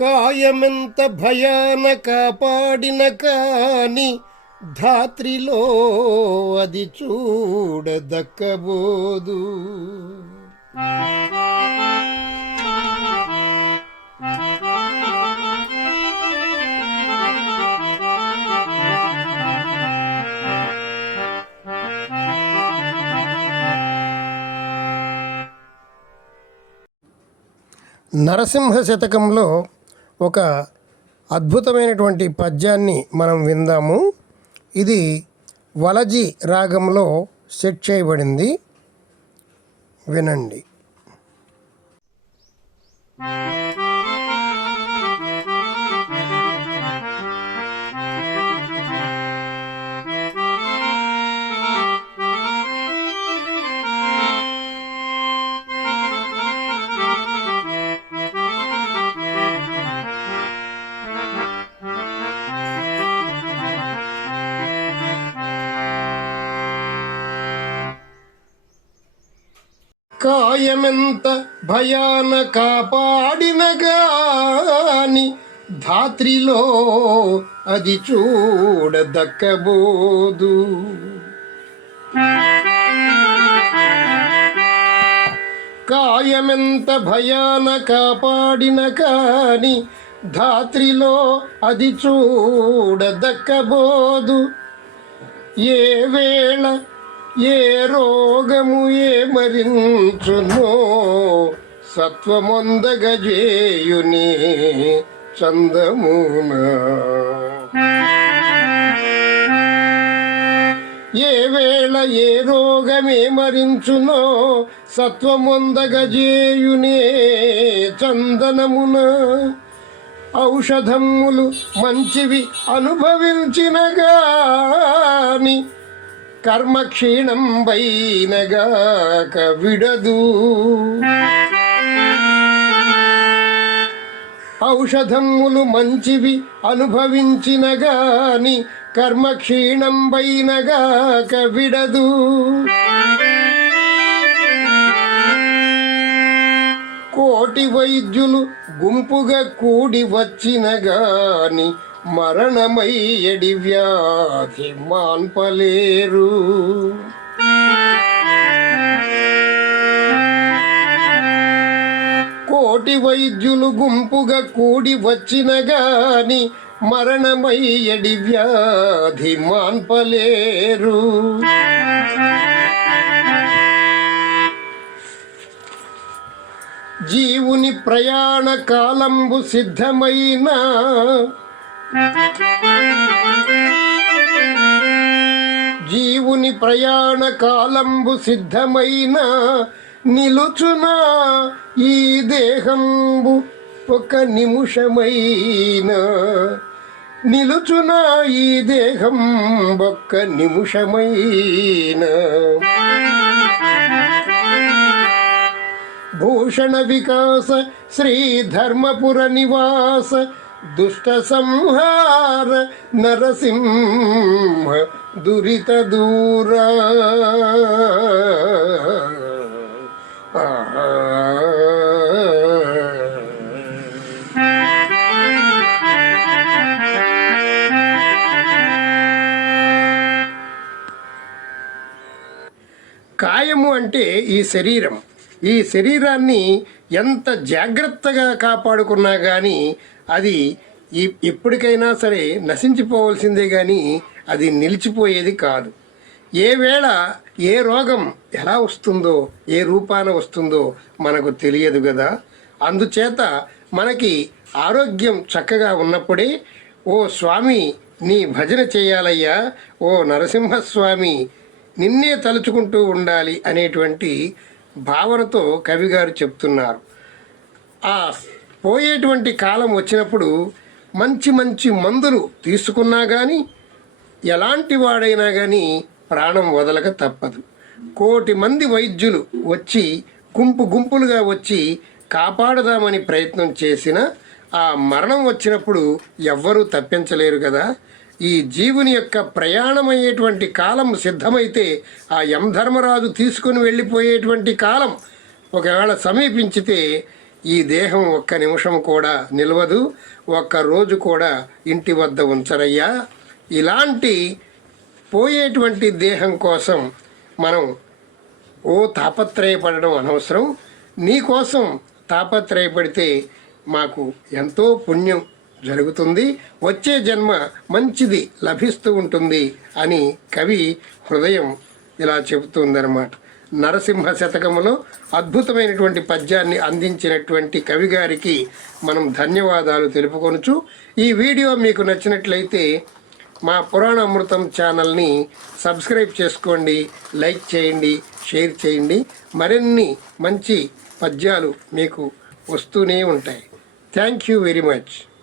కాయమెంత భయాన కాపాడిన కాని ధాత్రిలో అది చూడదక్కబోదు. నరసింహ శతకంలో ఒక అద్భుతమైనటువంటి పద్యాన్ని మనం విందాము. ఇది వలజి రాగంలో సెట్ చేయబడింది. వినండి. కాయమెంత భయాన కాపాడిన గాని ధాత్రిలో అది చూడదక్కబోదు. కాయమెంత భయాన కాపాడిన కాని ధాత్రిలో అది చూడదక్కబోదు. ఏ వేళ ఏ రోగము ఏ మరించునో? సత్వమొందగజేయుని చందమున. ఏ వేళ ఏ రోగమే మరించునో సత్వమొందగజేయునే చందనమున. ఔషధములు మంచివి అనుభవించిన గాని కర్మ క్షీణం వైనగాక విడదు ఔషధములు మంచివి అనుభవించిన గాని కర్మక్షీణం వైనగాక విడదు కోటి వైద్యులు గుంపుగా కూడి వచ్చిన గాని మరణమయ్యడి వ్యాధి మాన్పలేరు. కోటి వైద్యులు గుంపుగా కూడి వచ్చిన గాని మరణమయ్యడి వ్యాధి మాన్పలేరు. జీవుని ప్రయాణ కాలంబు సిద్ధమైన జీవుని ప్రయాణ కాలంబు సిద్ధమైన నిలుచున ఈ దేహంబు ఒక నిముషమైన. నిలుచున ఈ దేహం ఒక్క నిముషమైన. భూషణ వికాస శ్రీ ధర్మపుర నివాస దుష్ట సంహార నరసింహ దురిత దూర. కాయము అంటే ఈ శరీరం. ఈ శరీరాన్ని ఎంత జాగ్రత్తగా కాపాడుకున్నా కానీ అది ఈ- ఎప్పటికైనా సరే నశించిపోవలసిందే కానీ అది నిలిచిపోయేది కాదు. ఏ వేళ ఏ రోగం ఎలా వస్తుందో ఏ రూపాన వస్తుందో మనకు తెలియదు కదా అందుచేత మనకి ఆరోగ్యం చక్కగా ఉన్నప్పుడే ఓ స్వామి నీ భజన చేయాలయ్యా. ఓ నరసింహస్వామి నిన్నే తలుచుకుంటూ ఉండాలి అనేటువంటి భావనతో కవిగారు చెప్తున్నారు. ఆ పోయేటువంటి కాలం వచ్చినప్పుడు మంచి మంచి మందులు తీసుకున్నా కానీ ఎలాంటి వాడైనా కానీ ప్రాణం వదలక తప్పదు. కోటి మంది వైద్యులు వచ్చి గుంపు గుంపులుగా వచ్చి కాపాడదామని ప్రయత్నం చేసిన ఆ మరణం వచ్చినప్పుడు ఎవ్వరూ తప్పించలేరు కదా. ఈ జీవుని యొక్క ప్రయాణమయ్యేటువంటి కాలం సిద్ధమైతే ఆ యమధర్మరాజు తీసుకుని వెళ్ళిపోయేటువంటి కాలం ఒకవేళ సమీపించితే ఈ దేహం ఒక్క నిమిషం కూడా నిలవదు ఒక్క రోజు కూడా ఇంటి వద్ద ఉంచరయ్యా. ఇలాంటి పోయేటువంటి దేహం కోసం మనం ఓ తాపత్రయపడడం అనవసరం. నీకోసం తాపత్రయపడితే మాకు ఎంతో పుణ్యం. జరుగుతుంది. వచ్చే జన్మ మంచిది లభిస్తూ ఉంటుంది అని కవి హృదయం ఇలా చెబుతుందన్నమాట. నరసింహ శతకములో అద్భుతమైనటువంటి పద్యాన్ని అందించినటువంటి కవి గారికి మనం ధన్యవాదాలు తెలుపుకొనుచు ఈ వీడియో మీకు నచ్చినట్లయితే మా పురాణ అమృతం ఛానల్ని సబ్స్క్రైబ్ చేసుకోండి లైక్ చేయండి షేర్ చేయండి. మరిన్ని మంచి పద్యాలు మీకు వస్తూనే ఉంటాయి. Thank you very much.